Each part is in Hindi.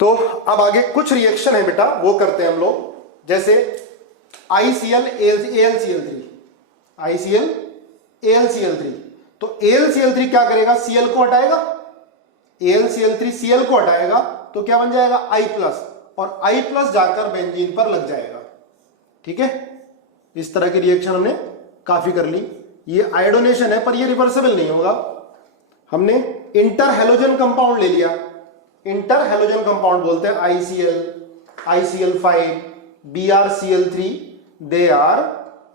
तो अब आगे कुछ रिएक्शन है बेटा, वो करते हैं हम लोग। जैसे ICl AlCl3, ICl AlCl3, तो AlCl3 क्या करेगा, Cl को हटाएगा, AlCl3 Cl को हटाएगा तो क्या बन जाएगा I+, और I+ जाकर बेंजीन पर लग जाएगा। ठीक है, इस तरह की रिएक्शन हमने काफी कर ली। ये आयोडोनेशन है पर ये रिवर्सिबल नहीं होगा। हमने इंटर हेलोजन कंपाउंड ले लिया, इंटर हेलोजन कंपाउंड बोलते हैं ICl, ICl5, BrCl3, they are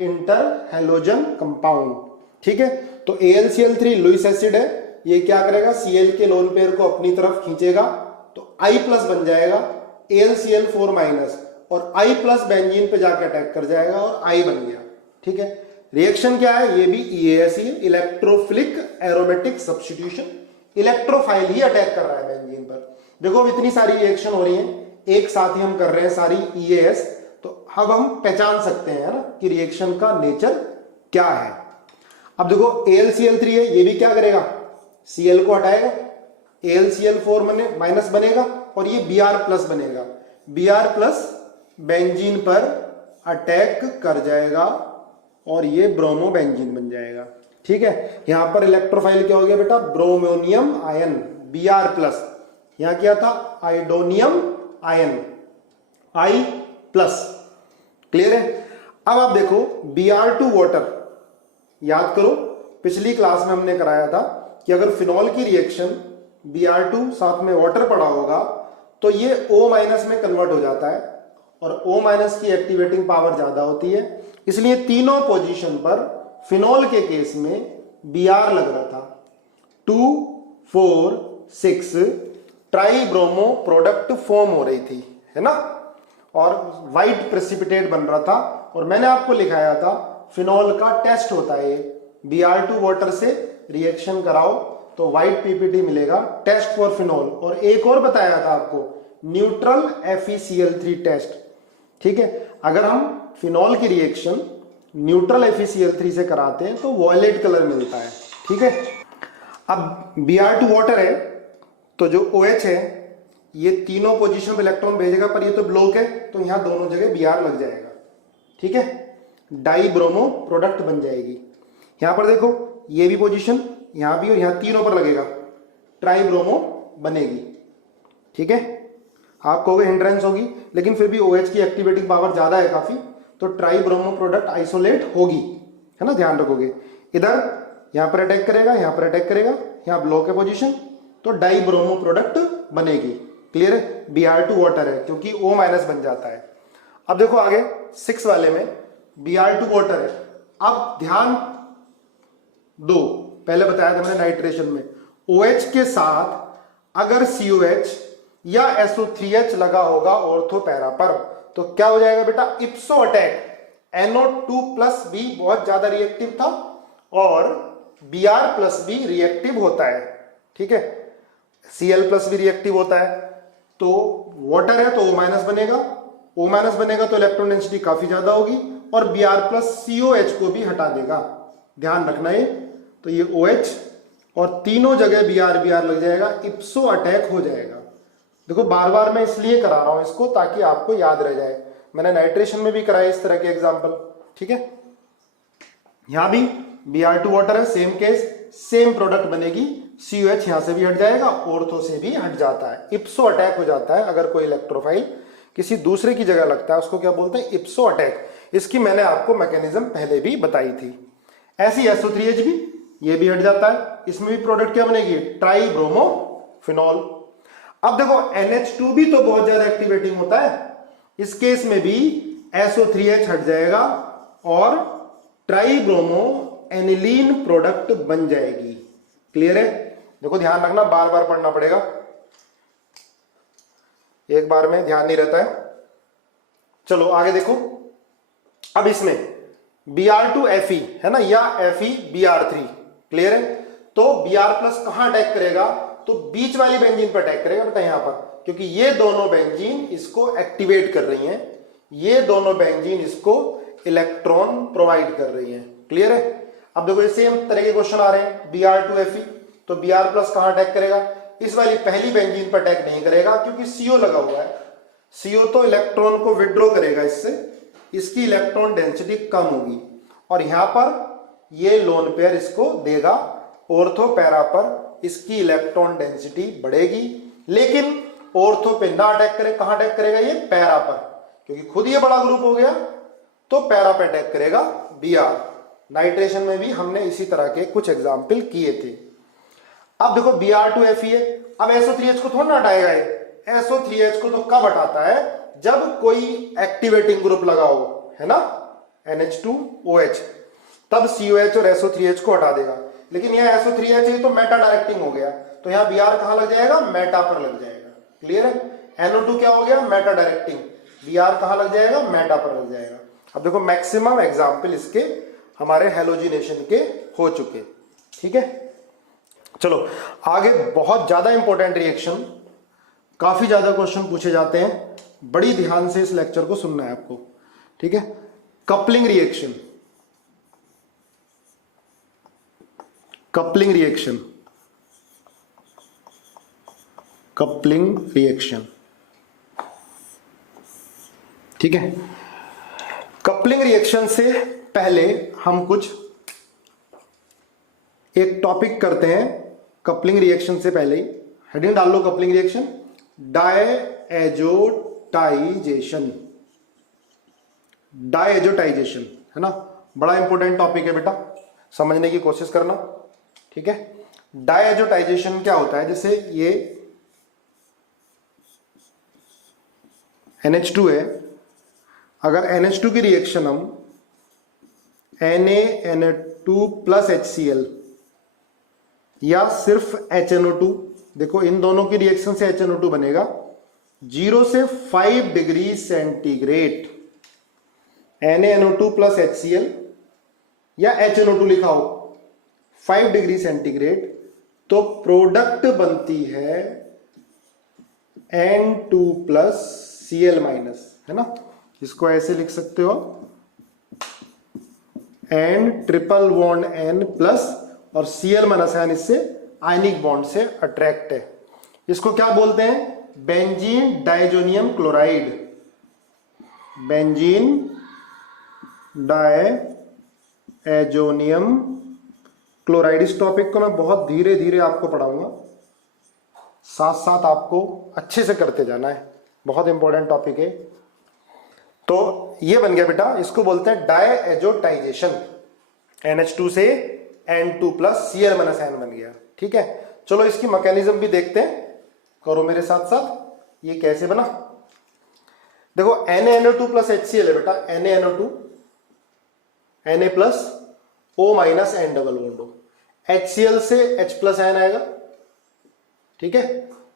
inter halogen compound. ठीक है, तो AlCl3 लुईस एसिड है, ये क्या करेगा, Cl के लोन पेयर को अपनी तरफ खींचेगा तो I+ बन जाएगा, AlCl4- और I+ बेंजीन पे जाकर अटैक कर जाएगा और I बन गया। ठीक है, रिएक्शन क्या है, ये भी EAS ही, इलेक्ट्रोफिलिक एरोमेटिक सब्स्टिट्यूशन, इलेक्ट्रोफाइल ही अटैक कर रहा है बेंजीन पर। देखो अब इतनी सारी रिएक्शन हो रही हैं, एक साथ ही हम कर रहे हैं सारी EAS, तो अब हम पहचान सकते हैं ना कि रिएक्शन का नेचर क्या है। अब देखो AlCl3 है, ये भी क्या करेगा, Cl को हटाएगा, AlCl4- बनेगा और ये Br+ बनेगा, Br+ बेंजीन पर अटैक कर जाएगा और ये ब्रोमो बेंजीन बन जाएगा। ठीक है, यहां पर इलेक्ट्रोफाइल क्या हो गया बेटा, ब्रोमोनियम आयन Br+, यहां क्या था आइडोनियम आयन I+। क्लियर है। अब आप देखो Br2 वाटर, याद करो पिछली क्लास में हमने कराया था कि अगर फिनॉल की रिएक्शन Br2 साथ में वाटर पड़ा होगा तो ये O- में कन्वर्ट हो जाता है और O- की एक्टिवेटिंग पावर ज्यादा होती है, इसलिए तीनों पोजीशन पर फिनॉल के केस में Br लग रहा था। 2, 4, 6 ट्राई ब्रोमो प्रोडक्ट फॉर्म हो रही थी, है ना, और व्हाइट प्रेसिपिटेट बन रहा था। और मैंने आपको लिखाया था फिनॉल का टेस्ट होता है, Br2 वाटर से रिएक्शन कराओ तो व्हाइट पीपीटी मिलेगा, टेस्ट फॉर फिनॉल। और एक और बताया था आपको, न्यूट्रल FeCl3 टेस्ट। ठीक है, अगर हम फिनॉल की रिएक्शन न्यूट्रल FeCl3 से कराते हैं तो वॉयलेट कलर मिलता है। ठीक है, अब Br2 वाटर है तो जो OH है ये तीनों पोजीशन पे इलेक्ट्रॉन भेजेगा, पर ये तो ब्लॉक है तो यहां दोनों जगह Br लग जाएगा। ठीक है, डाई ब्रोमो प्रोडक्ट बन जाएगी। यहां पर देखो ये भी पोजीशन, यहां भी और यहां तीनों पर लगेगा, ट्राई ब्रोमो बनेगी। ठीक है, आप कहोगे हिंड्रेंस होगी, लेकिन फिर भी OH की एक्टिवेटिंग पावर ज्यादा है काफी, तो ट्राई ब्रोमो प्रोडक्ट आइसोलेट होगी, है ना, ध्यान रखोगे। इधर यहां पर अटैक करेगा, यहां पर अटैक करेगा, यहां ब्लॉक है पोजीशन, तो डाई ब्रोमो प्रोडक्ट बनेगी। क्लियर है, Br2 वाटर है क्योंकि O- बन जाता है। अब देखो आगे 6 वाले में Br2 वाटर है। अब ध्यान दो, पहले बताया था मैंने नाइट्रेशन में OH के साथ अगर COH या SO3H लगा होगा ऑर्थो पैरा पर तो क्या हो जाएगा बेटा, इप्सो अटैक। NO2+ भी बहुत ज्यादा रिएक्टिव था और Br+ भी रिएक्टिव होता है। ठीक है, Cl+ भी रिएक्टिव होता है, तो वाटर है तो O- बनेगा, O- बनेगा तो इलेक्ट्रॉन डेंसिटी काफी ज्यादा होगी और Br+ COH को भी हटा देगा, ध्यान रखना ये। तो ये OH और तीनों जगह Br लग जाएगा, इप्सो अटैक हो जाएगा। देखो बार बार मैं इसलिए करा रहा हूं इसको ताकि आपको याद रह जाए, मैंने नाइट्रेशन में भी कराया इस तरह के एग्जाम्पल। ठीक है, यहां भी Br2 वाटर है, सेम केस, सेम प्रोडक्ट बनेगी, COH यहां से भी हट जाएगा, ऑर्थो से भी हट जाता है, इप्सो अटैक हो जाता है। अगर कोई इलेक्ट्रोफाइल किसी दूसरे की जगह लगता है उसको क्या बोलते हैं, इप्सो अटैक। इसकी मैंने आपको मैकेनिज्म पहले भी बताई थी। ऐसी SO3H भी, ये भी हट जाता है, इसमें भी प्रोडक्ट क्या बनेगी, ट्राई ब्रोमो फिनॉल। अब देखो NH2 भी तो बहुत ज्यादा एक्टिवेटिंग होता है, इस केस में भी SO3H हट जाएगा और ट्राई ब्रोमो एनिलीन प्रोडक्ट बन जाएगी। क्लियर है, देखो ध्यान रखना, बार बार पढ़ना पड़ेगा, एक बार में ध्यान नहीं रहता है। चलो आगे देखो, अब इसमें Br2Fe है ना, या FeBr3। क्लियर है, तो Br+ कहां अटैक करेगा, तो बीच वाली बेंजीन पर अटैक करेगा बेटा, यहां पर, क्योंकि ये दोनों बेंजीन इसको एक्टिवेट कर रही हैं, ये दोनों बेंजीन इसको इलेक्ट्रॉन प्रोवाइड कर रही हैं। क्लियर है, अब देखो सेम तरह के क्वेश्चन आ रहे हैं, Br2Fe, तो Br+ कहां अटैक करेगा, इस वाली पहली बेंजीन पर अटैक नहीं करेगा क्योंकि CO लगा हुआ है। CO तो इलेक्ट्रॉन को विड्रॉ करेगा इससे, इसकी इलेक्ट्रॉन डेंसिटी कम होगी और यहां पर ये लोन पेयर इसको देगा। ऑर्थो पैरा पर इसकी इलेक्ट्रॉन डेंसिटी बढ़ेगी, लेकिन ऑर्थो पे ना अटैक करे, कहां अटैक करेगा ये पैरा पर, क्योंकि खुद ये बड़ा ग्रुप हो गया तो पैरा पे अटैक करेगा Br। नाइट्रेशन में भी हमने इसी तरह के कुछ एग्जाम्पल किए थे। अब देखो Br2Fe है, अब SO3H को थोड़ा ना हटाएगा ये, SO3H को तो कब हटाता है जब कोई एक्टिवेटिंग ग्रुप लगा हो, है ना, NH2OH, तब COH और SO3H को हटा देगा। लेकिन यह SO3H ये तो मेटा डायरेक्टिंग हो गया, तो यहां Br कहां लग जाएगा, मेटा पर लग जाएगा। क्लियर है, NO2 क्या हो गया, मेटा डायरेक्टिंग, Br कहां लग जाएगा, मेटा पर लग जाएगा। अब देखो मैक्सिमम एग्जाम्पल इसके हमारे हेलोजिनेशन के हो चुके। ठीक है, चलो आगे बहुत ज्यादा इंपॉर्टेंट रिएक्शन, काफी ज्यादा क्वेश्चन पूछे जाते हैं, बड़ी ध्यान से इस लेक्चर को सुनना है आपको। ठीक है, coupling reaction, coupling reaction, coupling reaction. ठीक है, कपलिंग रिएक्शन से पहले हम कुछ एक टॉपिक करते हैं। कपलिंग रिएक्शन से पहले ही हेडिंग डाल लो, कपलिंग रिएक्शन, डायएजोटाइजेशन, डायएजोटाइजेशन, है ना, बड़ा इंपॉर्टेंट टॉपिक है बेटा, समझने की कोशिश करना। ठीक है, डायएजोटाइजेशन क्या होता है, जैसे ये NH2 है, अगर NH2 की रिएक्शन हम NaNO2 प्लस HCl या सिर्फ HNO2, देखो इन दोनों की रिएक्शन से HNO2 बनेगा 0 से 5 degree centigrade, NaNO2 plus HCl या HNO2 लिखा हो 5 डिग्री सेंटीग्रेड, तो प्रोडक्ट बनती है N2 प्लस Cl माइनस, है ना, इसको ऐसे लिख सकते हो N triple bond N plus और Cl माइनस आयन इससे आयनिक बॉन्ड से अट्रैक्ट है। इसको क्या बोलते हैं, benzene diazonium chloride, benzene diazonium chloride. इस टॉपिक को मैं बहुत धीरे धीरे आपको पढ़ाऊंगा, साथ साथ आपको अच्छे से करते जाना है, बहुत इंपॉर्टेंट टॉपिक है। तो ये बन गया बेटा, इसको बोलते हैं डायएजोटाइजेशन, NH2 से N2 plus Cl minus ion बन गया। ठीक है, चलो इसकी मैकेनिज्म भी देखते हैं, करो मेरे साथ साथ, ये कैसे बना। देखो NaNO2 प्लस HCl है बेटा, NaNO2 Na plus O minus N double bond हो, HCl से H प्लस आयन आएगा। ठीक है,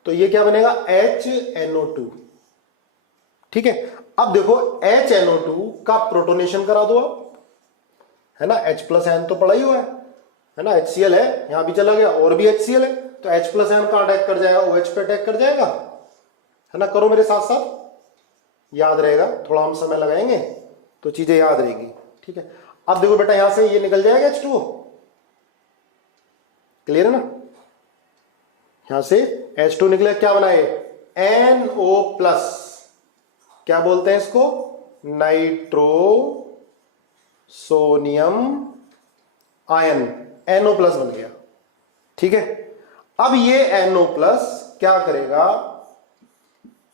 तो ये क्या बनेगा, HNO2। ठीक है, अब देखो HNO2 का प्रोटोनेशन करा दो आप, है ना, H प्लस आयन तो पड़ा ही हुआ है ना, HCl है, यहां भी चला गया और भी HCl है, तो H प्लस आयन कहां अटैक कर जाएगा, OH पे अटैक कर जाएगा, है ना। करो मेरे साथ साथ, याद रहेगा, थोड़ा हम समय लगाएंगे तो चीजें याद रहेगी। ठीक है, अब देखो बेटा यहां से ये निकल जाएगा H2O, क्लियर है ना, यहां से H2 निकले, क्या बनाए, NO प्लस, क्या बोलते हैं इसको, नाइट्रो सोनियम आयन, NO प्लस बन गया। ठीक है, अब ये NO प्लस क्या करेगा,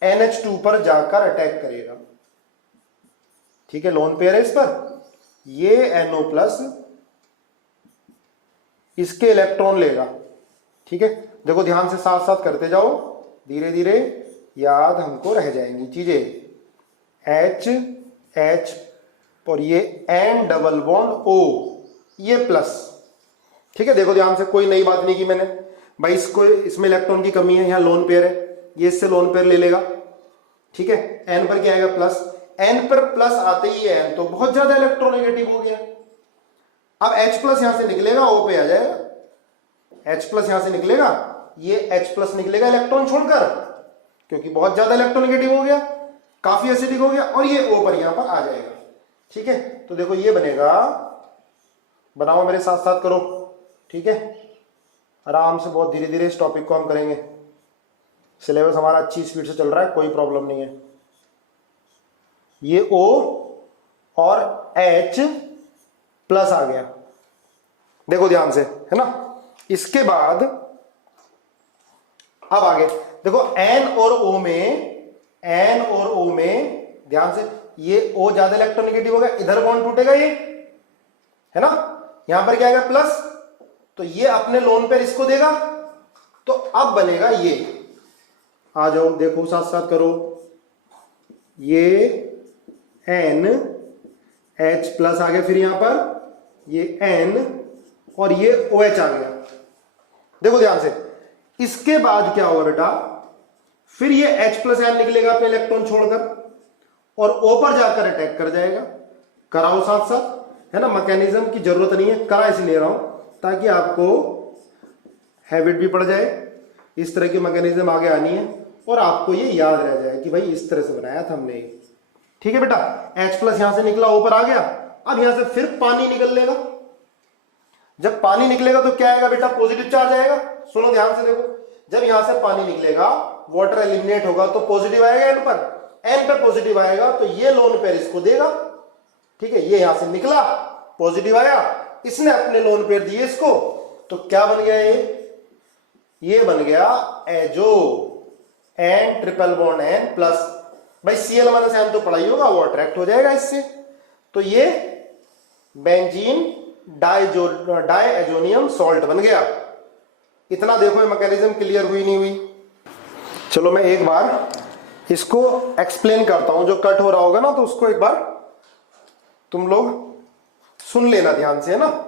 NH2 पर जाकर अटैक करेगा। ठीक है, लोन पेयर है इस पर, ये NO प्लस इसके इलेक्ट्रॉन लेगा। ठीक है, देखो ध्यान से साथ साथ करते जाओ, धीरे धीरे याद हमको रह जाएंगी चीजें। H H और ये N डबल बॉन्ड O, ये प्लस। ठीक है, देखो ध्यान से, कोई नई बात नहीं की मैंने भाई, इसको इसमें इलेक्ट्रॉन की कमी है, यहाँ लोन पेयर है, ये इससे लोन पेयर ले लेगा। ठीक है, N पर क्या आएगा, प्लस, N पर प्लस आते ही N तो बहुत ज्यादा इलेक्ट्रोनेगेटिव हो गया। अब H प्लस यहां से निकलेगा, O पे आ जाएगा, H प्लस यहां से निकलेगा, ये H प्लस निकलेगा इलेक्ट्रॉन छोड़कर, क्योंकि बहुत ज्यादा इलेक्ट्रोनेगेटिव हो गया, काफी एसिडिक हो गया, और ये O पर यहां पर आ जाएगा। ठीक है, तो देखो ये बनेगा, बनाओ मेरे साथ साथ करो। ठीक है, आराम से बहुत धीरे धीरे इस टॉपिक को हम करेंगे। सिलेबस हमारा अच्छी स्पीड से चल रहा है, कोई प्रॉब्लम नहीं है। ये O और H प्लस आ गया, देखो ध्यान से, है ना। इसके बाद अब आगे देखो N और O में ध्यान से, ये O ज्यादा इलेक्ट्रोनेगेटिव होगा, इधर बॉन्ड टूटेगा ये, है ना। यहां पर क्या आएगा प्लस, तो ये अपने लोन पेयर इसको देगा, तो अब बनेगा ये, आ जाओ देखो साथ साथ करो, ये N H प्लस आ गया, फिर यहां पर ये N और ये OH आ गया, देखो ध्यान से। इसके बाद क्या होगा बेटा, फिर ये H प्लस N निकलेगा अपने इलेक्ट्रॉन छोड़कर और O पर जाकर अटैक कर जाएगा। कराओ साथ साथ, है ना। मैकेनिज्म की जरूरत नहीं है, करा इसलिए ले रहा हूं ताकि आपको हैबिट भी पड़ जाए, इस तरह की मैकेनिज्म आगे आनी है और आपको ये याद रह जाए कि भाई इस तरह से बनाया था हमने। ठीक है बेटा, H प्लस यहां से निकला, ऊपर आ गया, अब यहां से फिर पानी निकल लेगा। जब पानी निकलेगा तो क्या आएगा बेटा, पॉजिटिव चार्ज आएगा। सुनो ध्यान से देखो, जब यहां से पानी निकलेगा, वाटर एलिमिनेट होगा तो पॉजिटिव आएगा N पर, N पे पॉजिटिव आएगा तो ये लोन पेयर इसको देगा। ठीक है, ये यहां से निकला, पॉजिटिव आया, इसने अपने लोन पेयर दिए इसको, तो क्या बन गया ये बन गया azo, N triple bond N plus, भाई Cl माइनस N तो पढ़ाई होगा, वो अट्रैक्ट हो जाएगा इससे, तो ये बेंजीन डाइएजोनियम सॉल्ट बन गया। इतना देखो, ये मैकेनिज्म क्लियर हुई नहीं हुई। चलो मैं एक बार इसको एक्सप्लेन करता हूं, जो कट हो रहा होगा ना तो उसको एक बार तुम लोग सुन लेना ध्यान से, है ना।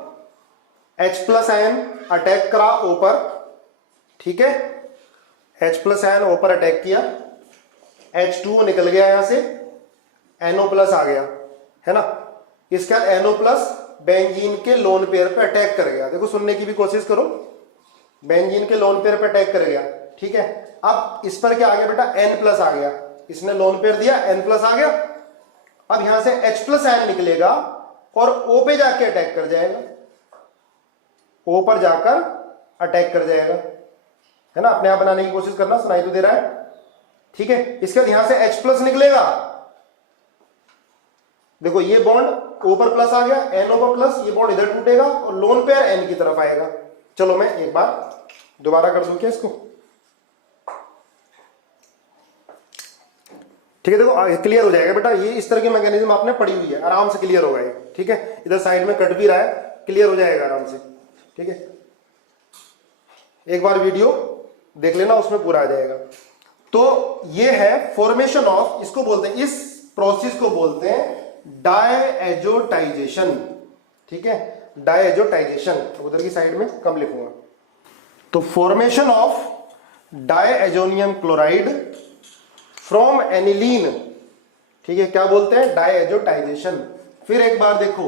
H प्लस N अटैक करा ऊपर, ठीक है, H प्लस N ऊपर अटैक किया, H2 निकल गया यहां से, NO प्लस आ गया, है ना। इसके बाद NO प्लस बेंजीन के लोन पेयर पे अटैक कर गया। देखो सुनने की भी कोशिश करो, बेंजीन के लोन पेयर पे अटैक कर गया, ठीक है। अब इस पर क्या आ गया बेटा, N प्लस आ गया, इसने लोन पेयर दिया, N प्लस आ गया। अब यहां से H प्लस N निकलेगा और O पे जाके अटैक कर जाएगा, O पर जाकर अटैक कर जाएगा, है ना। अपने आप बनाने की कोशिश करना, सुनाई तो दे रहा है, ठीक है। इसके बाद यहां से H प्लस निकलेगा, देखो ये बॉन्ड O पर प्लस आ गया, NO पर प्लस, ये बॉन्ड इधर टूटेगा और लोन पेयर N की तरफ आएगा। चलो मैं एक बार दोबारा कर दूं क्या इसको, ठीक है। देखो क्लियर हो जाएगा बेटा, ये इस तरह की मैकेनिज्म आपने पढ़ी हुई है, आराम से क्लियर होगा ये, ठीक है। इधर साइड में कट भी रहा है, क्लियर हो जाएगा आराम से, ठीक है। एक बार वीडियो देख लेना, उसमें पूरा आ जाएगा। तो ये है फॉर्मेशन ऑफ, इसको बोलते हैं, इस प्रोसेस को बोलते हैं डायएजोटाइजेशन, ठीक है, डायएजोटाइजेशन। तो उधर की साइड में कम लिखूंगा। तो formation of diazonium chloride from aniline, ठीक है, क्या बोलते हैं, डायएजोटाइजेशन। फिर एक बार देखो,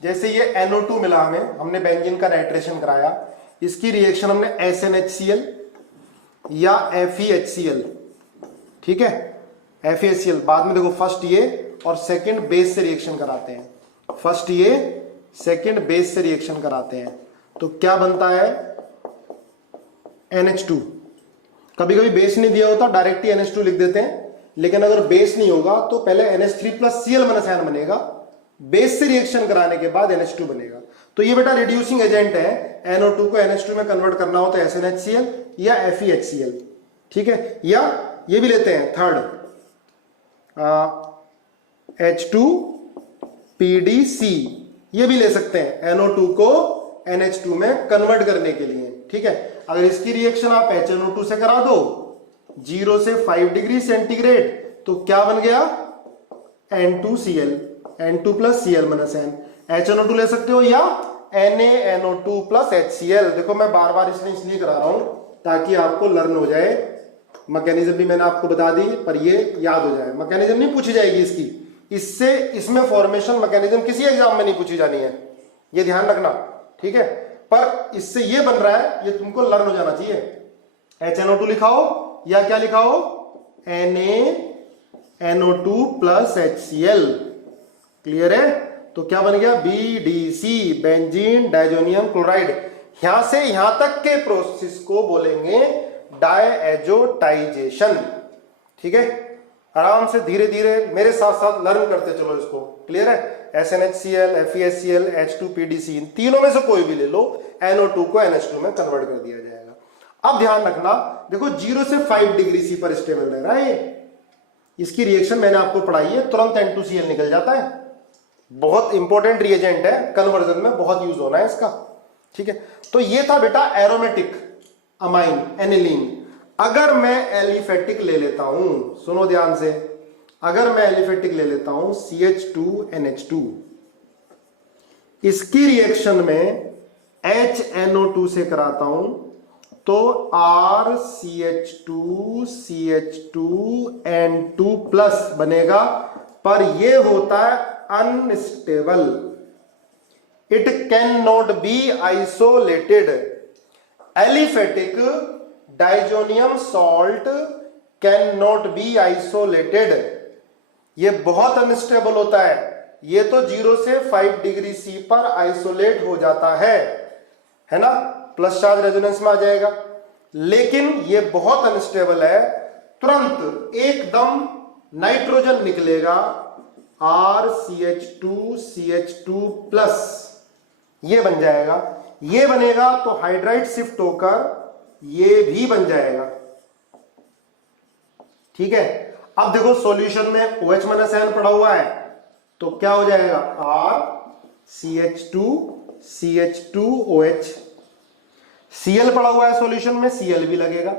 जैसे ये NO2 मिला हमें, हमने बेंजीन का नाइट्रेशन कराया, इसकी रिएक्शन हमने SnHCl या FeHCl, ठीक है, FeHCl। बाद में देखो फर्स्ट ये और सेकंड बेस से रिएक्शन कराते हैं, फर्स्ट ये सेकंड बेस से रिएक्शन कराते हैं, तो क्या बनता है NH2। कभी कभी बेस नहीं दिया होता, डायरेक्ट ही NH2 लिख देते हैं, लेकिन अगर बेस नहीं होगा तो पहले NH3 plus Cl minus N बनेगा, बेस से रिएक्शन कराने के बाद NH2 बनेगा। तो ये बेटा रिड्यूसिंग एजेंट है, NO2 को NH2 में कन्वर्ट करना हो तो SnHCl या FeHCl, ठीक है। या ये भी लेते हैं थर्ड, H2PDC, ये भी ले सकते हैं NO2 को NH2 में कन्वर्ट करने के लिए, ठीक है। अगर इसकी रिएक्शन आप HNO2 से करा दो 0 से 5 डिग्री सेंटीग्रेड, तो क्या बन गया N2Cl, N2 plus Cl minus N। HNO2 ले सकते हो या NaNO2 प्लस HCl। देखो मैं बार बार इसलिए करा रहा हूं ताकि आपको लर्न हो जाए। मैकेनिज्म भी मैंने आपको बता दी, पर ये याद हो जाए। मैकेनिज्म नहीं पूछी जाएगी इसकी, इससे इसमें फॉर्मेशन मैकेनिज्म किसी एग्जाम में नहीं पूछी जानी है, ये ध्यान रखना, ठीक है। पर इससे ये बन रहा है, ये तुमको लर्न हो जाना चाहिए। HNO2 लिखाओ या क्या लिखाओ, NaNO2 प्लस HCl, क्लियर है। तो क्या बन गया BDC, बेंजीन डाइजोनियम क्लोराइड। यहां से यहां तक के प्रोसेस को बोलेंगे डायएजोटाइजेशन। ठीक है, आराम से धीरे धीरे मेरे साथ साथ लर्न करते चलो इसको। क्लियर है? SnHCl, FeSCl, H2PDC, इन तीनों में से कोई भी ले लो, NO2 को NH2 में कन्वर्ट कर दिया जाएगा। अब ध्यान रखना, देखो 0 से 5 डिग्री सी पर स्टेबल रह रहा है ये। इसकी रिएक्शन मैंने आपको पढ़ाई है, तुरंत N2Cl निकल जाता है। बहुत इंपॉर्टेंट रिएजेंट है, कन्वर्जन में बहुत यूज होना है इसका। ठीक है, तो ये था बेटा एरोमेटिक अमाइन एनिलीन। अगर मैं एलिफेटिक ले लेता हूं, सुनो ध्यान से, अगर मैं एलिफेटिक ले लेता हूं CH2NH2, इसकी रिएक्शन में HNO2 से कराता हूं तो RCH2CH2N2 प्लस बनेगा, पर यह होता है unstable. It can not be isolated. Aliphatic diazonium salt can not be isolated. ये बहुत अनस्टेबल होता है। ये तो 0 से 5 डिग्री सी पर आइसोलेट हो जाता है ना, प्लस चार्ज रेजोनेंस में आ जाएगा। लेकिन ये बहुत अनस्टेबल है, तुरंत एकदम नाइट्रोजन निकलेगा RCH2CH2 प्लस, ये बन जाएगा। ये बनेगा तो हाइड्राइड शिफ्ट होकर ये भी बन जाएगा। ठीक है, अब देखो सॉल्यूशन में OH - पड़ा हुआ है तो क्या हो जाएगा, RCH2CH2OH। Cl पड़ा हुआ है सॉल्यूशन में, Cl भी लगेगा।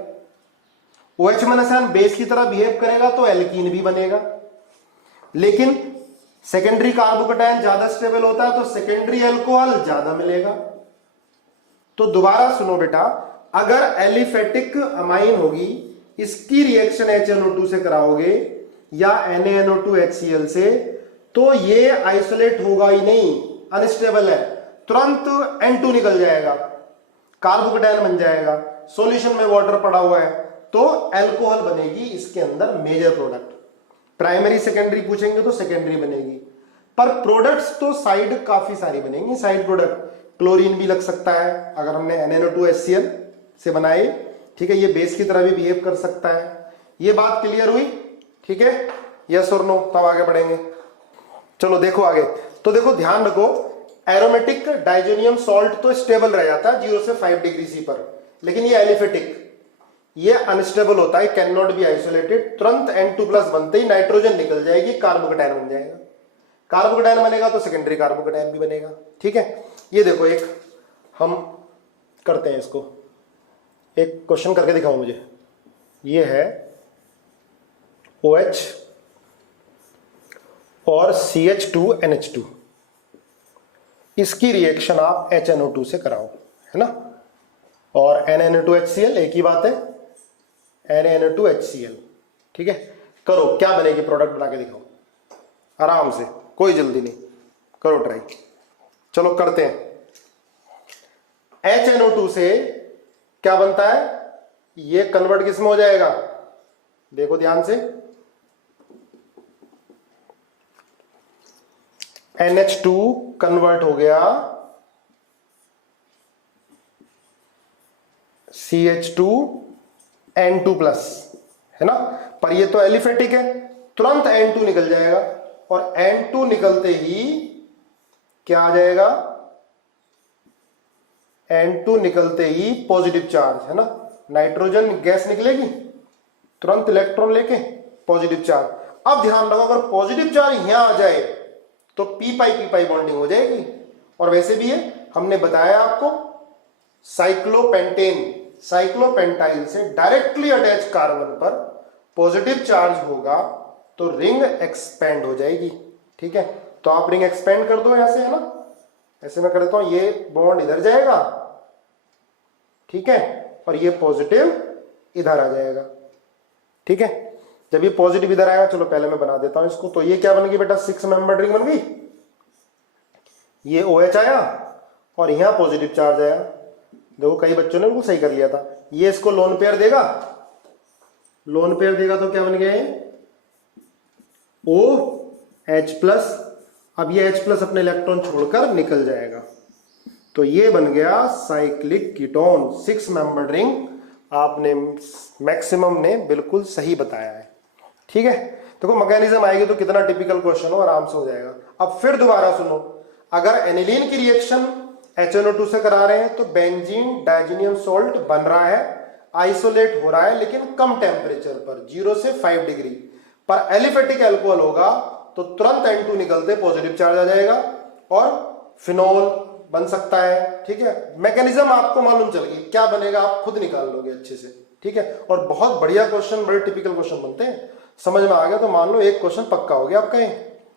OH - बेस की तरह बिहेव करेगा तो एल्कीन भी बनेगा। लेकिन सेकेंडरी कार्बोकेटायन ज्यादा स्टेबल होता है तो सेकेंडरी अल्कोहल ज्यादा मिलेगा। तो दोबारा सुनो बेटा, अगर एलिफेटिक अमाइन होगी, इसकी रिएक्शन HNO2 से कराओगे या NaNO2HCl से, तो ये आइसोलेट होगा ही नहीं, अनस्टेबल है, तुरंत N2 निकल जाएगा, कार्बोकेटायन बन जाएगा। सॉल्यूशन में वाटर पड़ा हुआ है तो अल्कोहल बनेगी इसके अंदर मेजर प्रोडक्ट। प्राइमरी सेकेंडरी पूछेंगे तो सेकेंडरी बनेगी, पर प्रोडक्ट्स तो साइड काफी सारी बनेंगी। साइड प्रोडक्ट क्लोरीन भी लग सकता है अगर हमने NaNO2HCl से बनाए। ठीक है, ये बेस की तरह भी बिहेव कर सकता है। ये बात क्लियर हुई? ठीक है, यस और नो? तब आगे बढ़ेंगे। चलो देखो आगे। तो देखो ध्यान रखो, एरोमेटिक डाइजोनियम सॉल्ट तो स्टेबल रह जाता है 0 से 5 डिग्री सी पर, लेकिन ये एलिफेटिक ये अनस्टेबल होता है, कैन नॉट बी आइसोलेटेड। तुरंत N2 प्लस बनते ही नाइट्रोजन निकल जाएगी, कार्बोकेटायन बन जाएगा। कार्बोकेटायन बनेगा तो सेकेंडरी कार्बोकेटायन भी बनेगा। ठीक है, ये देखो एक हम करते हैं इसको, एक क्वेश्चन करके दिखाओ मुझे। ये है OH और CH2NH2, इसकी रिएक्शन आप HNO2 से कराओ, है ना, और NaNO2HCl एक ही बात है, NaNO2HCl। ठीक है, करो, क्या बनेगी, प्रोडक्ट बना के दिखाओ आराम से, कोई जल्दी नहीं, करो ट्राई। चलो करते हैं। HNO2 से क्या बनता है, ये कन्वर्ट किस में हो जाएगा, देखो ध्यान से, NH2 कन्वर्ट हो गया CH2N2 प्लस, है ना, पर ये तो एलिफेटिक है, तुरंत N2 निकल जाएगा, और N2 निकलते ही क्या आ जाएगा, N2 निकलते ही पॉजिटिव चार्ज, है ना, नाइट्रोजन गैस निकलेगी, तुरंत इलेक्ट्रॉन लेके पॉजिटिव चार्ज। अब ध्यान रखो, अगर पॉजिटिव चार्ज यहां आ जाए तो पी पाई बॉन्डिंग हो जाएगी। और वैसे भी है, हमने बताया आपको, साइक्लोपेंटाइल से डायरेक्टली अटैच कार्बन पर पॉजिटिव चार्ज होगा तो रिंग एक्सपेंड हो जाएगी। ठीक है, तो आप रिंग एक्सपेंड कर दो यहां से, है ना, ऐसे मैं कर देता हूं, ये बॉन्ड इधर जाएगा, ठीक है, और ये पॉजिटिव इधर आ जाएगा। ठीक है, जब ये पॉजिटिव इधर आएगा, चलो पहले मैं बना देता हूं इसको, तो ये क्या बन गई बेटा, 6 मेंबर रिंग बन गई। ये OH आया और यहां पॉजिटिव चार्ज आया, देखो कई बच्चों ने बिल्कुल सही कर लिया था। ये इसको लोन पेयर देगा, लोन पेयर देगा तो क्या बन गए, OH प्लस। अब ये H प्लस अपने इलेक्ट्रॉन छोड़कर निकल जाएगा, तो ये बन गया साइक्लिक कीटोन, 6 मेंबर रिंग आपने मैक्सिमम ने बिल्कुल सही बताया है। ठीक है, देखो मैकेनिज्म आएगी तो कितना टिपिकल क्वेश्चन हो, आराम से हो जाएगा। अब फिर दोबारा सुनो, अगर एनिलीन की रिएक्शन HNO2 से करा रहे हैं तो बेंजीन डाइजीनियम सॉल्ट बन रहा है, आइसोलेट हो रहा है, लेकिन कम टेम्परेचर पर 0 से 5 डिग्री पर। एलिफेटिक अल्कोहल होगा तो तुरंत N2 निकलते पॉजिटिव चार्ज आ जाएगा और फिनोल बन सकता है। ठीक है, मैकेनिज्म आपको मालूम चल गई, क्या बनेगा आप खुद निकाल लोगे अच्छे से। ठीक है, और बहुत बढ़िया क्वेश्चन, बड़े टिपिकल क्वेश्चन बनते हैं। समझ में आ गया तो मान लो एक क्वेश्चन पक्का हो गया आपका।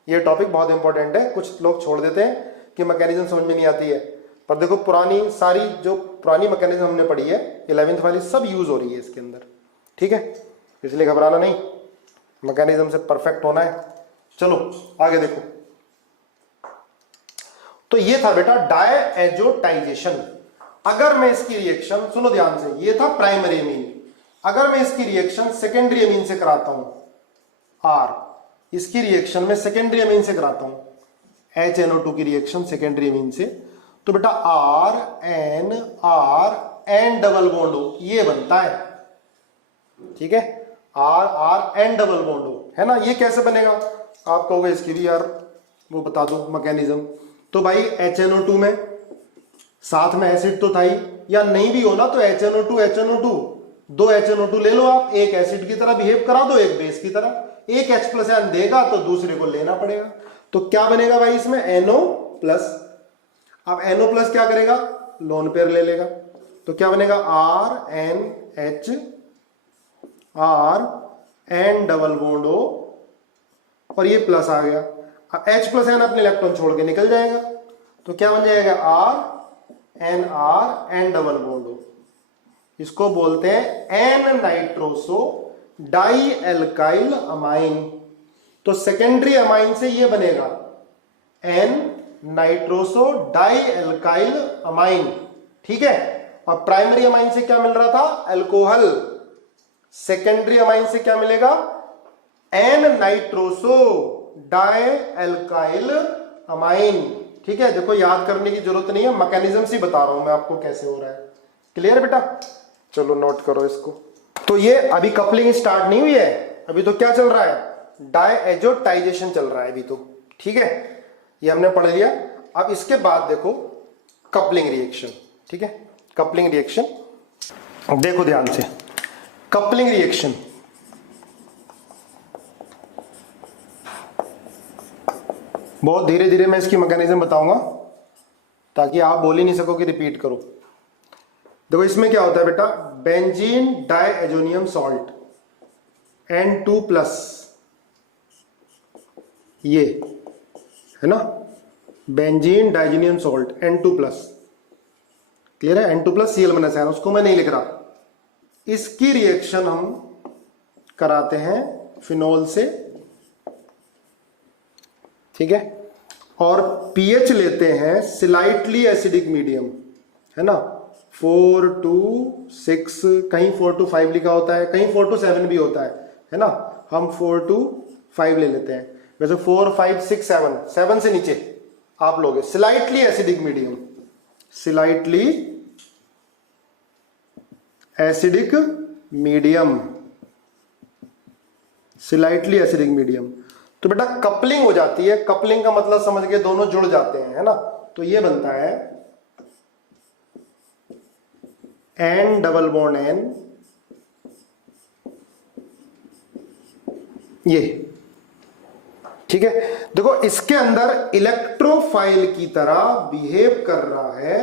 ये टॉपिक बहुत इंपॉर्टेंट है। कुछ लोग छोड़ देते हैं कि मैकेनिज्म समझ में नहीं आती है, पर देखो पुरानी सारी जो पुरानी मैकेनिज्म हमने पढ़ी है 11th वाली, सब यूज हो रही है इसके अंदर। ठीक है, इसलिए घबराना नहीं, मैकेनिज्म से परफेक्ट होना है। चलो आगे देखो, तो ये था बेटा डायएजोटाइजेशन। अगर मैं इसकी रिएक्शन, सुनो ध्यान से, ये था प्राइमरी अमीन। अगर मैं इसकी रिएक्शन सेकेंडरी अमीन से कराता हूं R, इसकी रिएक्शन में सेकेंडरी अमीन से कराता हूं HNO2 की रिएक्शन सेकेंडरी अमीन से, तो बेटा R डबल बॉन्ड हो, ये बनता है। ठीक है, R डबल बॉन्ड हो, है ना। ये कैसे बनेगा आप कहोगे, इसकी भी यार वो बता दो मैकेनिज्म। तो भाई HNO2 में साथ में एसिड तो था ही, या नहीं भी हो ना तो HNO2 दो HNO2 ले लो आप, एक एसिड की तरह बिहेव करा दो, एक बेस की तरह। एक H+ आयन देगा तो दूसरे को लेना पड़ेगा। तो क्या बनेगा भाई इसमें NO+। अब NO+ क्या करेगा, लोन पेयर ले लेगा, तो क्या बनेगा RNH, N double bond O, और ये प्लस आ गया। अब H+ आयन अपने इलेक्ट्रॉन छोड़ के निकल जाएगा, तो क्या बन जाएगा N डबल बॉन्ड O। इसको बोलते हैं N nitroso dialkyl amine. तो सेकेंडरी अमाइन से ये बनेगा N nitroso dialkyl amine. ठीक है, और प्राइमरी अमाइन से क्या मिल रहा था, अल्कोहल। सेकेंडरी अमाइन से क्या मिलेगा, N nitroso dialkyl amine. ठीक है, देखो याद करने की जरूरत नहीं है, मैकेनिज्म से बता रहा हूं मैं आपको कैसे हो रहा है। क्लियर बेटा, चलो नोट करो इसको। तो ये अभी कपलिंग स्टार्ट नहीं हुई है, अभी तो क्या चल रहा है, डायएजोटाइजेशन चल रहा है अभी तो। ठीक है, ये हमने पढ़ लिया। अब इसके बाद देखो कपलिंग रिएक्शन। ठीक है, कपलिंग रिएक्शन देखो ध्यान से। कपलिंग रिएक्शन बहुत धीरे धीरे मैं इसकी मैकेनिज्म बताऊंगा ताकि आप बोल ही नहीं सको कि रिपीट करो। देखो इसमें क्या होता है बेटा, बेंजीन डाइएजोनियम सॉल्ट N2+, ये है ना, बेंजीन डाइजीनियम सॉल्ट N2+। क्लियर है, N2+ Cl-, उसको मैं नहीं लिख रहा। इसकी रिएक्शन हम कराते हैं फिनोल से। ठीक है, और pH लेते हैं स्लाइटली एसिडिक मीडियम, है ना, 4 to 6, कहीं 4 to 5 लिखा होता है, कहीं 4 to 7 भी होता है ना। हम 4 to 5 ले लेते हैं, वैसे 4, 5, 6, 7 से नीचे आप लोगे slightly acidic medium, slightly acidic medium, slightly acidic medium. तो बेटा कपलिंग हो जाती है। कपलिंग का मतलब समझ के दोनों जुड़ जाते हैं, है ना। तो ये बनता है N डबल बॉन्ड N, ये। ठीक है, देखो इसके अंदर इलेक्ट्रोफाइल की तरह बिहेव कर रहा है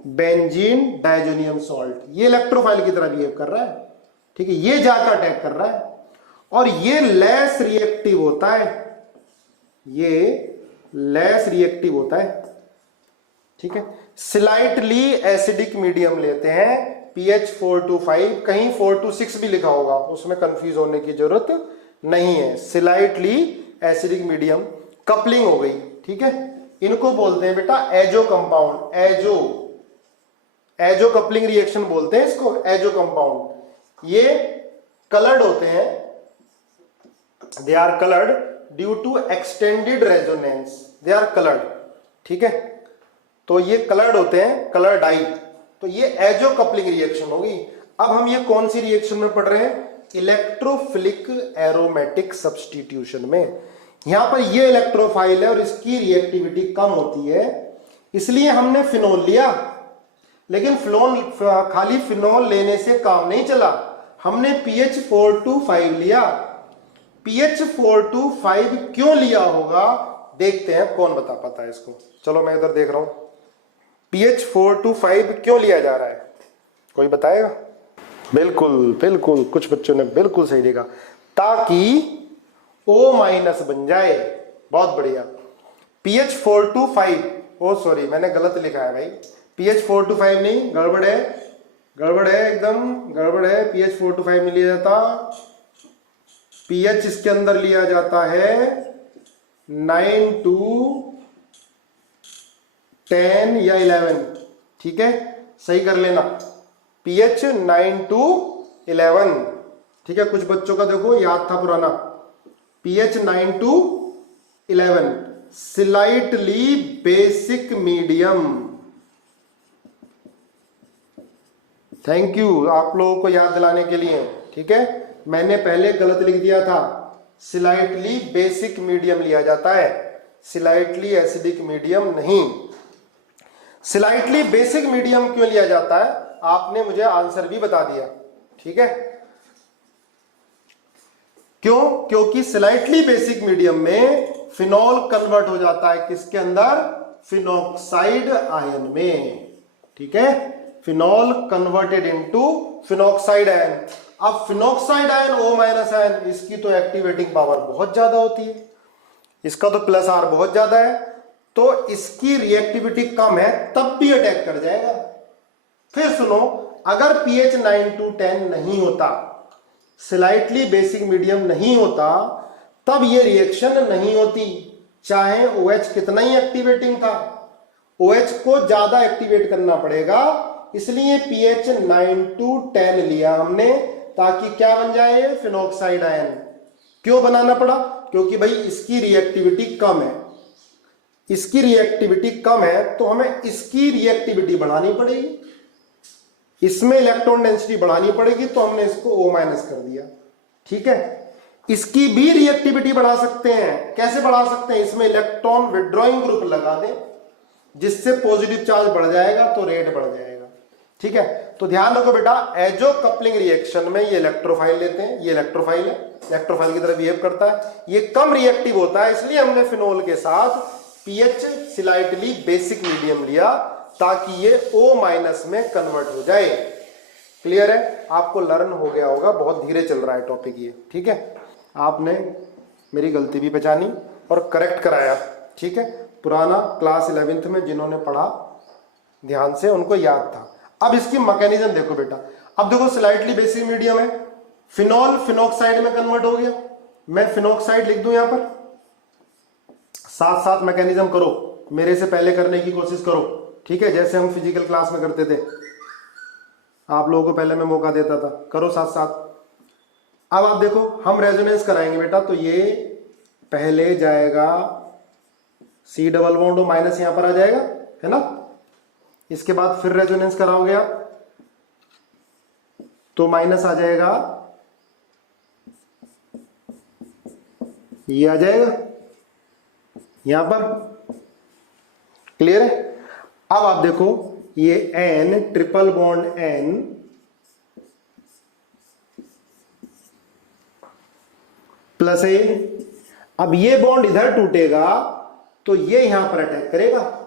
बेंजीन डाइजीनियम सॉल्ट, ये इलेक्ट्रोफाइल की तरह बिहेव कर रहा है। ठीक है, ये जाकर अटैक कर रहा है और ये लेस रिएक्टिव होता है, ये लेस रिएक्टिव होता है। ठीक है, स्लाइटली एसिडिक मीडियम लेते हैं, pH 4 to 5, कहीं 4 to 6 भी लिखा होगा, उसमें कंफ्यूज होने की जरूरत नहीं है। स्लाइटली एसिडिक मीडियम, कपलिंग हो गई। ठीक है, इनको बोलते हैं बेटा azo compound, azo coupling reaction बोलते हैं इसको, एजो कंपाउंड। ये कलर्ड होते हैं, they are coloured due to extended resonance, they are coloured. ठीक है, तो ये कलर्ड होते हैं, कलर डाई। तो ये एजो कपलिंग रिएक्शन होगी। अब हम ये कौन सी रिएक्शन में पढ़ रहे हैं? इलेक्ट्रोफिलिक एरोमेटिक सब्स्टिट्यूशन में। यहां पर ये इलेक्ट्रोफाइल है और इसकी रिएक्टिविटी कम होती है, इसलिए हमने फिनोल लिया। लेकिन खाली फिनोल लेने से काम नहीं चला, हमने PH425 लिया। PH425 क्यों लिया होगा देखते हैं, कौन बता पाता है इसको। चलो मैं इधर देख रहा हूं, PH425 क्यों लिया जा रहा है, कोई बताएगा? बिल्कुल बिल्कुल, कुछ बच्चों ने बिल्कुल सही देखा, ताकि O- बन जाए। बहुत बढ़िया। PH425, ओ सॉरी मैंने गलत लिखा है भाई, PH425 नहीं, गड़बड़ है, गड़बड़ है, एकदम गड़बड़ है। PH425 में लिया जाता, पीएच इसके अंदर लिया जाता है 9 to 10 या 11, ठीक है, सही कर लेना, पीएच 9 to 11, ठीक है। कुछ बच्चों का देखो याद था पुराना, pH 9 to 11, slightly basic medium. Thank you आप लोगों को याद दिलाने के लिए, ठीक है। मैंने पहले गलत लिख दिया था, स्लाइटली बेसिक मीडियम लिया जाता है, स्लाइटली एसिडिक मीडियम नहीं। स्लाइटली बेसिक मीडियम क्यों लिया जाता है, आपने मुझे आंसर भी बता दिया, ठीक है। क्यों? क्योंकि स्लाइटली बेसिक मीडियम में फिनॉल कन्वर्ट हो जाता है किसके अंदर? फिनॉक्साइड आयन में, ठीक है। Phenol converted into phenoxide ion. अब फिनॉक्साइड आयन O- आयन, इसकी तो एक्टिवेटिंग पावर बहुत ज्यादा होती है, इसका तो प्लस R बहुत ज्यादा है, तो इसकी रिएक्टिविटी कम है, तब भी अटैक कर जाएगा। फिर सुनो, अगर pH 9 to 10 नहीं होता, स्लाइटली बेसिक मीडियम नहीं होता, तब ये रिएक्शन नहीं होती, चाहे OH कितना ही एक्टिवेटिंग था। OH को ज्यादा एक्टिवेट करना पड़ेगा, इसलिए pH 9 to 10 लिया हमने, ताकि क्या बन जाए? Phenoxide ion. क्यों बनाना पड़ा? क्योंकि भाई इसकी रिएक्टिविटी कम है, इसकी रिएक्टिविटी कम है, तो हमें इसकी रिएक्टिविटी बढ़ानी पड़ेगी, इसमें इलेक्ट्रॉन डेंसिटी बढ़ानी पड़ेगी, तो हमने इसको O- कर दिया, ठीक है। इसकी भी रिएक्टिविटी बढ़ा सकते हैं, कैसे बढ़ा सकते हैं? इसमें इलेक्ट्रॉन विड्रॉइंग ग्रुप लगा दें, जिससे पॉजिटिव चार्ज बढ़ जाएगा तो रेट बढ़ जाएगा, ठीक है। तो ध्यान रखो बेटा, एजो कपलिंग रिएक्शन में ये इलेक्ट्रोफाइल लेते हैं, ये इलेक्ट्रोफाइल है, इलेक्ट्रोफाइल की तरह बिहेव करता है, ये कम रिएक्टिव होता है, इसलिए हमने फिनोल के साथ पीएच स्लाइटली बेसिक मीडियम लिया, ताकि ये O- में कन्वर्ट हो जाए। क्लियर है? आपको लर्न हो गया होगा, बहुत धीरे चल रहा है टॉपिक ये, ठीक है। आपने मेरी गलती भी पहचानी और करेक्ट कराया, ठीक है। पुराना क्लास 11th में जिन्होंने पढ़ा ध्यान से, उनको याद था। अब इसकी मैकेनिज्म देखो बेटा, अब देखो स्लाइटली बेसिक मीडियम है, फिनॉल फिनॉक्साइड में कन्वर्ट हो गया, मैं फिनॉक्साइड लिख दूं यहां पर, साथ साथ मैकेनिज्म करो, मेरे से पहले करने की कोशिश करो, ठीक है, जैसे हम फिजिकल क्लास में करते थे, आप लोगों को पहले मैं मौका देता था, करो साथ साथ। अब आप देखो, हम रेजोनेंस कराएंगे बेटा, तो ये पहले जाएगा C डबल बॉन्ड माइनस यहां पर आ जाएगा, है ना। इसके बाद फिर रेजोनेंस कराओगे आप, तो माइनस आ जाएगा, ये आ जाएगा यहां पर। क्लियर है? अब आप देखो, ये N triple bond N plus A, अब ये बॉन्ड इधर टूटेगा तो ये यहां पर अटैक करेगा।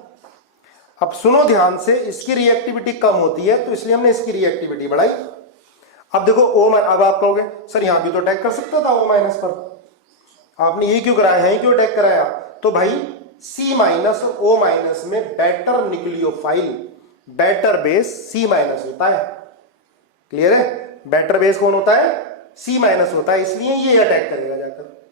अब सुनो ध्यान से, इसकी रिएक्टिविटी कम होती है, तो इसलिए हमने इसकी रिएक्टिविटी बढ़ाई। अब देखो O-, अब आप कहोगे सर यहां भी तो अटैक कर सकता था O- पर, आपने ये क्यों कराया है, क्यों अटैक कराया? तो भाई C- और O- में better nucleophile, better base C- होता है। क्लियर है? बेटर बेस कौन होता है? C- होता है, इसलिए ये अटैक करेगा जाकर,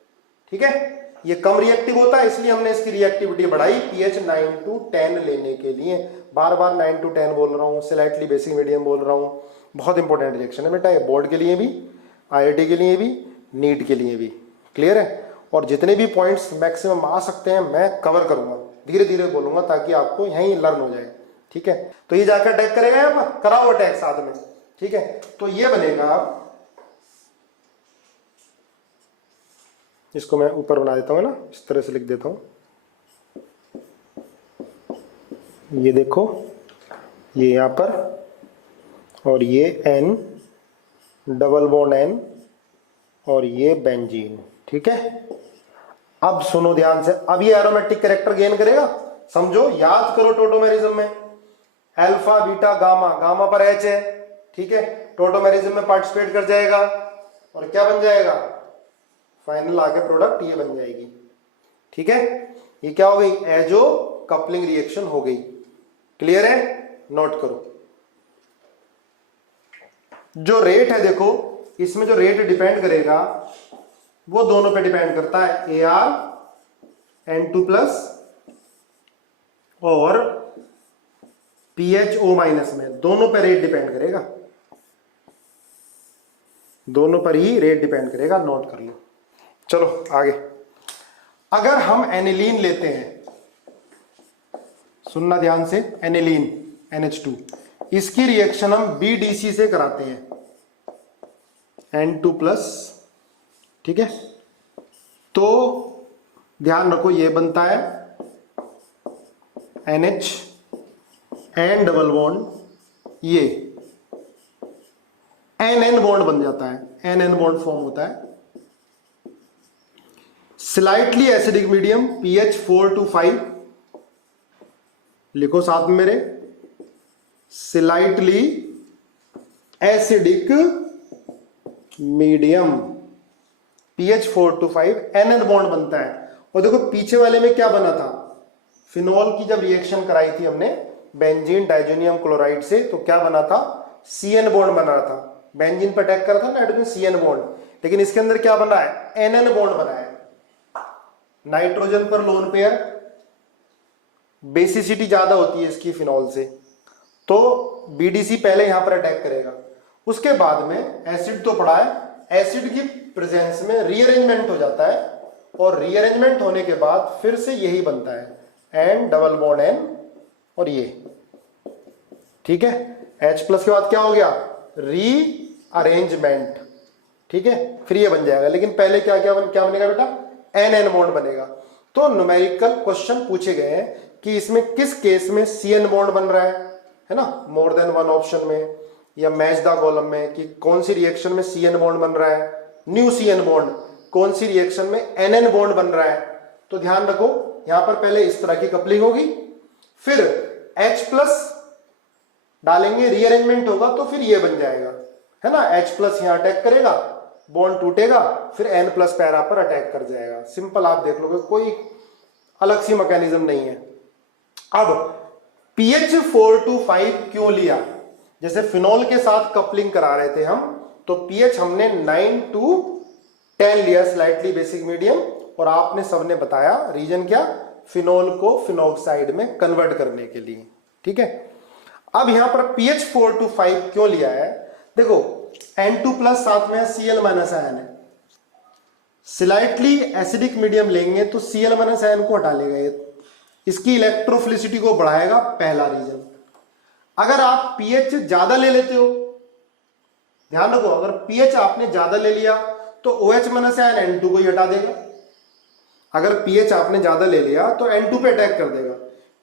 ठीक है। ये कम रिएक्टिव होता है, इसलिए हमने इसकी रिएक्टिविटी बढ़ाई pH 9 to 10 लेने के लिए। बार बार 9 to 10 बोल रहा हूं, स्लाइटली बेसिक मीडियम बोल रहा हूं, बहुत इंपॉर्टेंट रिएक्शन है बेटा, ये बोर्ड के लिए भी, IIT के लिए भी, नीट के लिए भी। क्लियर है? और जितने भी पॉइंट्स मैक्सिमम आ सकते हैं मैं कवर करूंगा, धीरे धीरे बोलूंगा, ताकि आपको यहीं लर्न हो जाए, ठीक है, तो ये जाकर अटैक करेगा, यहाँ पर कराओ अटैक साथ में। ठीक है, तो ये बनेगा, इसको मैं ऊपर बना देता हूँ ना, इस तरह से लिख देता हूँ। ये देखो, ये यहाँ पर, और ये N डबल बॉन्ड N, और ये बेंजीन। ठीक है, अब सुनो ध्यान से, अब ये एरोमेटिक कैरेक्टर गेन करेगा, समझो, याद करो टोटोमेरिज्म में अल्फा बीटा गामा, गामा पर H है। ठीक है, टोटोमेरिज्म में पार्टिसिपेट कर जाएगा, और क्या बन जाएगा, फाइनल आगे प्रोडक्ट ये बन जाएगी। ठीक है, ये क्या हो गई, एजो कपलिंग रिएक्शन हो गई। क्लियर है, नोट करो। जो रेट है देखो, इसमें जो रेट डिपेंड करेगा वो दोनों पे डिपेंड करता है, ArN2 प्लस और PHO माइनस में, दोनों पे रेट डिपेंड करेगा, दोनों पर ही रेट डिपेंड करेगा, नोट कर लो। चलो आगे, अगर हम एनिलीन लेते हैं, सुनना ध्यान से, एनिलीन NH2, इसकी रिएक्शन हम BDC से कराते हैं, N2 प्लस। ठीक है, तो ध्यान रखो, ये बनता है NH N डबल बॉन्ड, ये NN बॉन्ड बन जाता है, NN बॉन्ड फॉर्म होता है। Slightly acidic medium pH 4 to 5, लिखो साथ में मेरे, slightly acidic medium pH 4 to 5, NN bond बनता है। और देखो पीछे वाले में क्या बना था, फिनॉल की जब रिएक्शन कराई थी हमने बेंजीन डाइजोनियम क्लोराइड से, तो क्या बना था, CN बॉन्ड बना रहा था, बेंजीन पर अटैक करा था नाइट्रोजन, CN बॉन्ड, लेकिन इसके अंदर क्या बना है, NN बॉन्ड बना है। नाइट्रोजन पर लोन पेयर, बेसिसिटी ज्यादा होती है इसकी फिनॉल से, तो BDC पहले यहां पर अटैक करेगा। उसके बाद में एसिड तो पड़ा है, एसिड की प्रेजेंस में रीअरेंजमेंट हो जाता है, और रीअरेंजमेंट होने के बाद फिर से यही बनता है N डबल बॉन्ड N, और ये। ठीक है, H प्लस के बाद क्या हो गया, रीअरेंजमेंट। ठीक है, फिर ये बन जाएगा, लेकिन पहले क्या क्या बनेगा बेटा, NN बॉन्ड बनेगा। तो न्यूमेरिकल क्वेश्चन पूछे गए हैं कि इसमें किस केस में CN बॉन्ड बन रहा है ना, मोर देन वन ऑप्शन में, या मैच द कॉलम में, कि कौन सी रिएक्शन में CN बॉन्ड बन रहा है, न्यू CN बॉन्ड, कौन सी रिएक्शन में NN बॉन्ड बन रहा है। तो ध्यान रखो, यहां पर पहले इस तरह की कपलिंग होगी, फिर H प्लस डालेंगे, रीअरेंजमेंट होगा, तो फिर ये बन जाएगा, है ना, H प्लस यहां अटैक करेगा, बॉन्ड टूटेगा, फिर N प्लस पैरा पर अटैक कर जाएगा। सिंपल, आप देख लोगे, कोई अलग सी मैकेनिज्म नहीं है। अब pH 4 to 5 क्यों लिया, जैसे फिनॉल के साथ कपलिंग करा रहे थे हम, तो pH हमने 9 to 10 लिया, स्लाइटली बेसिक मीडियम, और आपने सबने बताया रीजन क्या, फिनॉल को फिनॉक्साइड में कन्वर्ट करने के लिए। ठीक है, अब यहां पर pH 4 to 5 क्यों लिया है, देखो N2 प्लस साथ में Cl माइनस आयन है, स्लाइटली एसिडिक मीडियम लेंगे तो Cl माइनस आयन को हटा लेगा, ये इसकी इलेक्ट्रोफिलिसिटी को बढ़ाएगा, पहला रीजन। अगर आप pH ज्यादा ले लेते हो, ध्यान रखो, अगर pH आपने ज्यादा ले लिया तो OH माइनस आयन N2 को ही हटा देगा। अगर pH आपने ज्यादा ले लिया तो N2 पे अटैक कर देगा,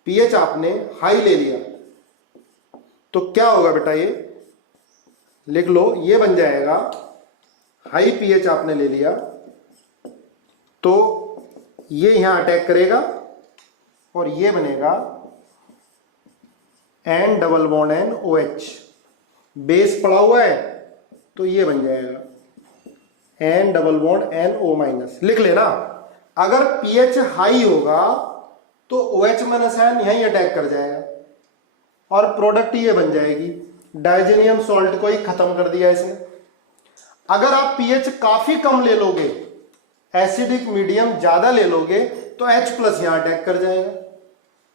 pH आपने हाई ले लिया तो क्या होगा बेटा, ये लिख लो, ये बन जाएगा, हाई pH आपने ले लिया तो ये यहां अटैक करेगा, और ये बनेगा N double bond N OH, base पड़ा हुआ है तो ये बन जाएगा N double bond N O minus. लिख लेना, अगर pH हाई होगा तो OH माइनस आयन यहीं अटैक कर जाएगा, और प्रोडक्ट ये बन जाएगी, डाइजेनियम सॉल्ट को ही खत्म कर दिया इसने। अगर आप pH काफी कम ले लोगे, एसिडिक मीडियम ज्यादा ले लोगे, तो H प्लस यहां अटैक कर जाएगा,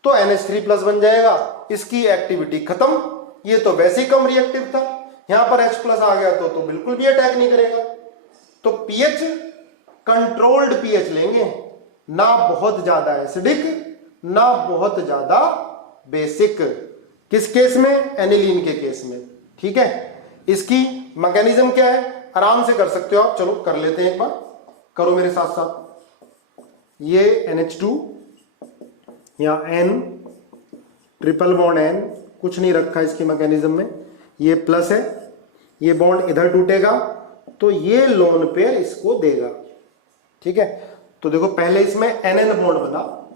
तो NH3 प्लस बन जाएगा, इसकी एक्टिविटी खत्म। ये तो वैसे ही कम रिएक्टिव था, यहां पर H प्लस आ गया तो बिल्कुल भी अटैक नहीं करेगा। तो pH कंट्रोल्ड pH लेंगे, ना बहुत ज्यादा एसिडिक ना बहुत ज्यादा बेसिक, किस केस में? एनिलीन के केस में। ठीक है, इसकी मैकेनिज्म क्या है आराम से कर सकते हो आप। चलो कर लेते हैं एक बार, करो मेरे साथ साथ। ये NH2 या N ट्रिपल बॉन्ड N, कुछ नहीं रखा इसकी मैकेनिज्म में, ये प्लस है, ये बॉन्ड इधर टूटेगा तो ये लोन पेयर इसको देगा। ठीक है, तो देखो पहले इसमें NN बॉन्ड बना,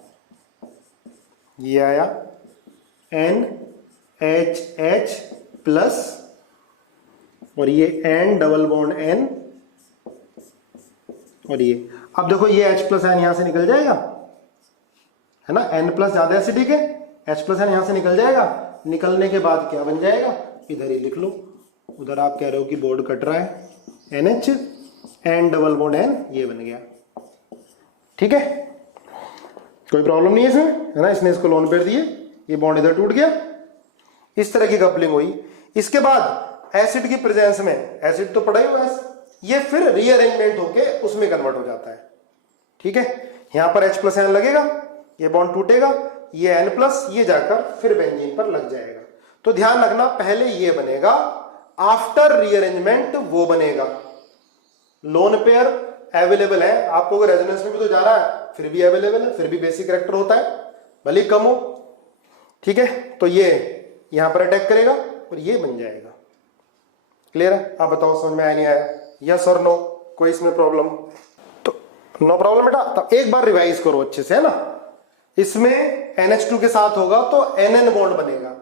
ये आया NHH प्लस और ये N डबल बॉन्ड N और ये। अब देखो ये H प्लस N यहां से निकल जाएगा, है ना, N प्लस ज्यादा एसिडिक है, H प्लस N यहां से निकल जाएगा। निकलने के बाद क्या बन जाएगा, इधर ही लिख लो, उधर आप कह रहे हो कि बोर्ड कट रहा है, NH N double bond N, ये बन गया। ठीक है, कोई प्रॉब्लम नहीं है इसमें, है ना, इसने इसको लोन पेयर दिए, ये बॉन्ड इधर टूट गया, इस तरह की कपलिंग हुई। इसके बाद एसिड की प्रेजेंस में, एसिड तो पड़ा ही हुआ है, ये फिर रीअरेंजमेंट होके उसमें कन्वर्ट हो जाता है। ठीक है, यहां पर H प्लस N लगेगा, ये बॉन्ड टूटेगा, ये N प्लस ये जाकर फिर बेंजीन पर लग जाएगा। तो ध्यान रखना, पहले ये बनेगा, आफ्टर रीअरेंजमेंट वो बनेगा। लोन पेयर अवेलेबल है आपको, अगर रेजोनेंस में भी तो जा रहा है फिर भी अवेलेबल है, फिर भी बेसिक कैरेक्टर होता है, भले कम हो। ठीक है, तो ये यहां पर अटैक करेगा और ये बन जाएगा। क्लियर है? आप बताओ समझ में आया नहीं आया, यस और नो? कोई इसमें प्रॉब्लम? तो नो प्रॉब्लम बेटा। तो एक बार रिवाइज करो अच्छे से, है ना। इसमें NH2 के साथ होगा तो NN बॉन्ड बनेगा।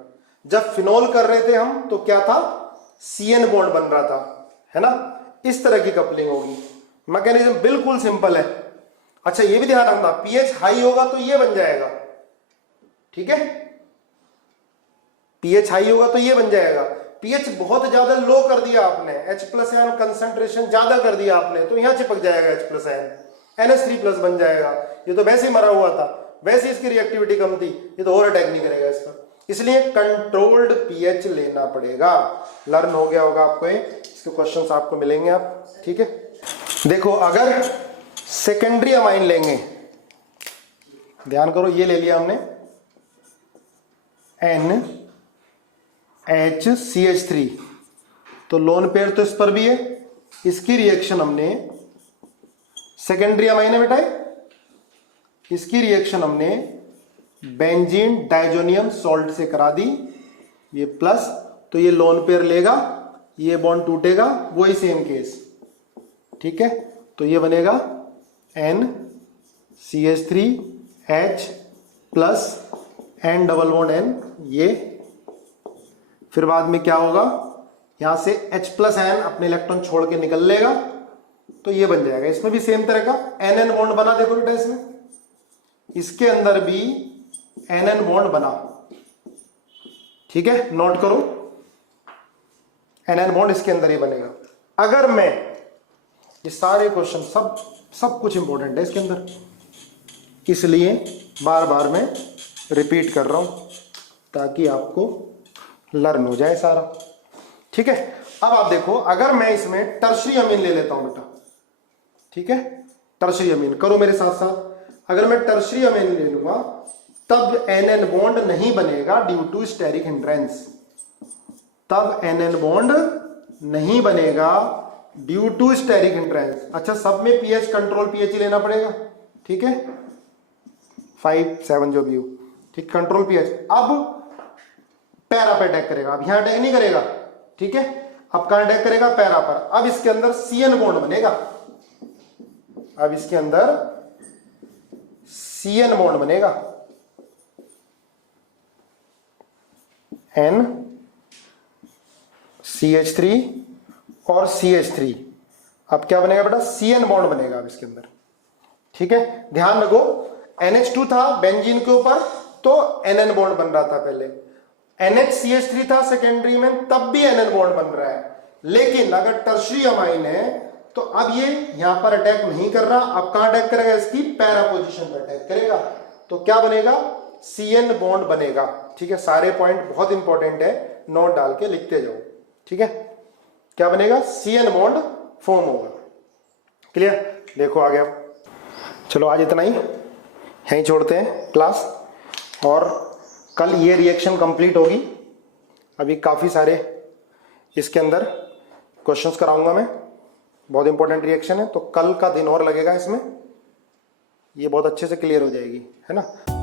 जब फिनोल कर रहे थे हम तो क्या था, CN बॉन्ड बन रहा था, है ना। इस तरह की कपलिंग होगी। मैकेनिज्म बिल्कुल सिंपल है। अच्छा ये भी ध्यान रखना, pH हाई होगा तो ये बन जाएगा। ठीक है, pH हाई होगा तो ये बन जाएगा। pH बहुत ज्यादा लो कर दिया आपने, H प्लस N कंसेंट्रेशन ज्यादा कर दिया आपने, तो यहां चिपक जाएगा H plus N, NH3 plus बन जाएगा। ये तो वैसे ही मरा हुआ था, वैसे इसकी रिएक्टिविटी कम थी, ये तो और अटैक नहीं करेगा इस पर। इसलिए कंट्रोल्ड pH लेना पड़ेगा। लर्न हो गया होगा आपको ये, इसके क्वेश्चंस आपको मिलेंगे आप। ठीक है, देखो अगर सेकेंडरी अमाइन लेंगे, ध्यान करो, ये ले लिया हमने NHCH3, तो लोन पेयर तो इस पर भी है, इसकी रिएक्शन हमने सेकेंडरी अमाइन है बेटा, इसकी रिएक्शन हमने बेंजीन डाइजोनियम सॉल्ट से करा दी, ये प्लस, तो ये लोन पेयर लेगा, ये बॉन्ड टूटेगा, वही सेम केस। ठीक है, तो ये बनेगा NCH3H plus N double bond N, ये फिर बाद में क्या होगा, यहां से H प्लस N अपने इलेक्ट्रॉन छोड़ के निकल लेगा, तो ये बन जाएगा। इसमें भी सेम तरह का NN बॉन्ड बना, देखो बेटा इसमें, इसके अंदर भी NN बॉन्ड बना। ठीक है, नोट करो, NN बॉन्ड इसके अंदर ही बनेगा। अगर मैं ये सारे क्वेश्चन सब कुछ इंपॉर्टेंट है इसके अंदर, इसलिए बार बार मैं रिपीट कर रहा हूं ताकि आपको लर्न हो जाए सारा। ठीक है, अब आप देखो, अगर मैं इसमें टर्शरी अमीन ले लेता हूं बेटा, ठीक है, टर्शरी अमीन करो मेरे साथ साथ। अगर मैं टर्शरी अमीन ले लूंगा तब NN बॉन्ड नहीं बनेगा ड्यू टू स्टेरिक हिंड्रेंस, तब NN बॉन्ड नहीं बनेगा ड्यू टू स्टेरिक हिंड्रेंस। अच्छा, सब में pH कंट्रोल pH ही लेना पड़ेगा। ठीक है, 5 7 जो भी हो, ठीक, कंट्रोल pH। अब पैरा पे अटैक करेगा, अब यहां अटैक नहीं करेगा। ठीक है, अब कहां अटैक करेगा, पैरा पर। अब इसके अंदर CN बॉन्ड बनेगा, अब इसके अंदर CN बॉन्ड बनेगा, NCH3 और CH3। अब क्या बनेगा बेटा, CN बॉन्ड बनेगा अब इसके अंदर। ठीक है, ध्यान रखो, NH2 था बेंजीन के ऊपर तो NN बॉन्ड बन रहा था पहले, NHCH3 था सेकेंडरी में तब भी NN बॉन्ड बन रहा है। लेकिन अगर टर्शरी अमाइन है तो अब ये यहां पर अटैक नहीं कर रहा, अब कहां अटैक करेगा, इसकी पैरा पोजीशन पर अटैक करेगा, तो क्या बनेगा, CN बॉन्ड बनेगा। ठीक है, सारे पॉइंट बहुत इंपॉर्टेंट है, नोट डाल के लिखते जाओ। ठीक है, क्या बनेगा, CN बॉन्ड फॉर्म होगा। क्लियर? देखो आ गया। चलो आज इतना ही, यहीं छोड़ते हैं क्लास, और कल ये रिएक्शन कंप्लीट होगी। अभी काफ़ी सारे इसके अंदर क्वेश्चंस कराऊंगा मैं, बहुत इंपॉर्टेंट रिएक्शन है, तो कल का दिन और लगेगा इसमें, ये बहुत अच्छे से क्लियर हो जाएगी, है ना।